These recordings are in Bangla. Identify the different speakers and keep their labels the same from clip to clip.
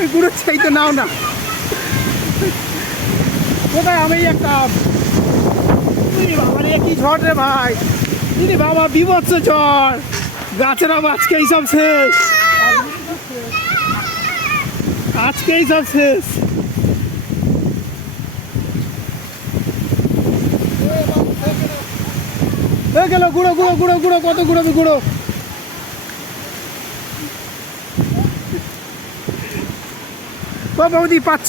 Speaker 1: এই চাই তো নাও না। কোথায় আমি একটা বাবা রে ঝড় রে ভাই। ইরে বাবা, বিভৎস ঝড়। গাছের আজকে সব শেষ। আজকেই সব শেষ। এ গেল গুঁড়ো গুঁড়ো গুঁড়ো গুঁড়ো কত গুঁড়ো ও বৌদি পাচ্ছ?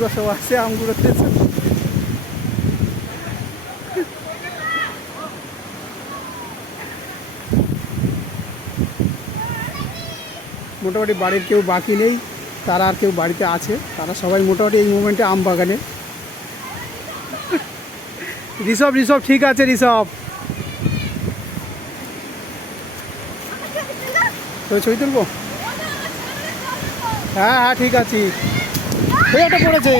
Speaker 1: বউরা সব আসছে আমগুলো মোটামুটি বাড়ির কেউ বাকি নেই, তারা আর কেউ বাড়িতে আছে। তারা সবাই মোটামুটি এই মুমেন্টে আম বাগানে। ঋষভ ঋষভ, ঠিক আছে ঋষভ। তো ছবি তুলবো? হ্যাঁ হ্যাঁ ঠিক আছে। একটা পড়েছে।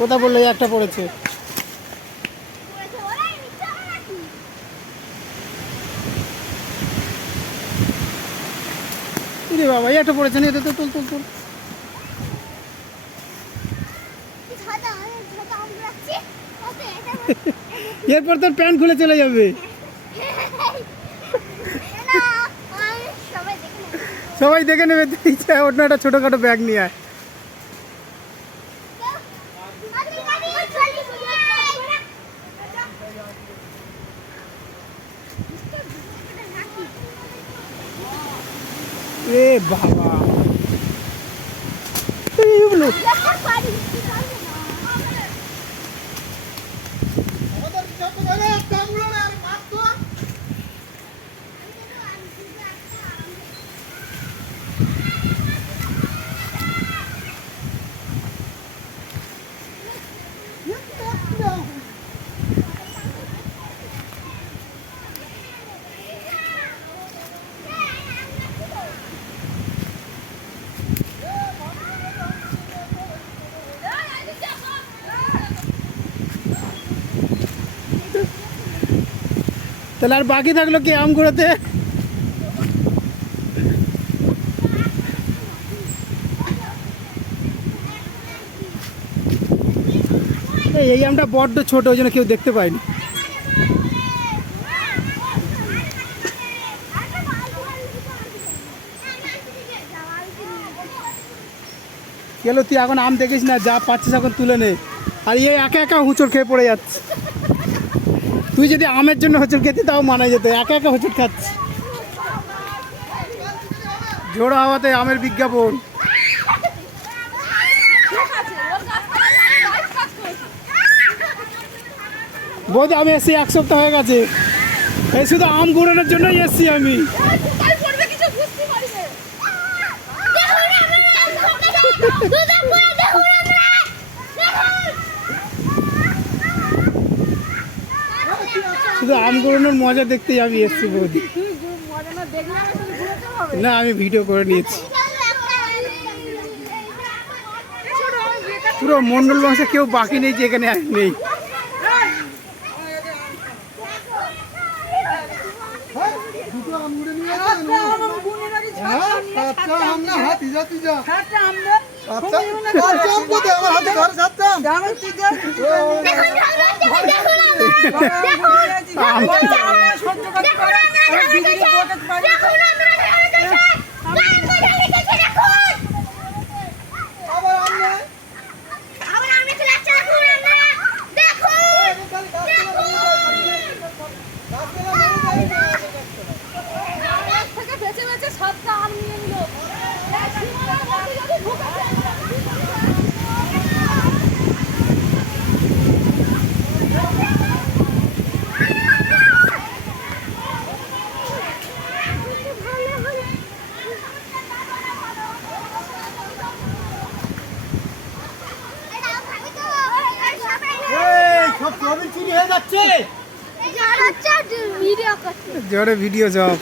Speaker 1: কোথা বলল একটা পড়েছে? ইরে বাবা এটা পড়েছে না এটা তো তুল তুল তুল। এরপর তোর প্যান্ট খুলে চলে যাবে। সবাই দেখে নেবে ওটা একটা ছোটোখাটো ব্যাগ নিয়ে আয়। এ বাবা। তাহলে আর বাকি থাকল কি আম কুড়োতে? এই এই আমটা বড্ড ছোট, ওই জন্য কেউ দেখতে পায়নি। গেল তুই এখন আম দেখিস না, যা পাচ্ছিস এখন তুলে নে। আর ইয়ে একা একা হুঁচড় খেয়ে পড়ে যাচ্ছে তুই যদি আমের জন্য হচুর খেতি তাও মানা যেত একা একা হচুর খাচ্ছি। জোড়ো হাওয়াতে আমের বিজ্ঞাপন। বোধ আমি এসছি এক সপ্তাহ হয়ে গেছে। এই শুধু আম ঘুরানোর জন্যই এসছি আমি। গুঁড়ানোর মজা দেখতেই আমি এসছি বৌদি। না আমি ভিডিও করে নিয়েছি। পুরো মন্ডল বংশে কেউ বাকি নেই যে এখানে আর নেই।
Speaker 2: আমার হাতে ঘরে সাতটা আম আবার আম নেই
Speaker 3: বেঁচে বেঁচে সবটা আম নিয়ে নিল সীমানার মধ্যে যদি ঢুকেছে
Speaker 2: এই সব সবই চুরি হয়ে যাচ্ছে।
Speaker 3: ভিডিও
Speaker 1: জোরে ভিডিও সব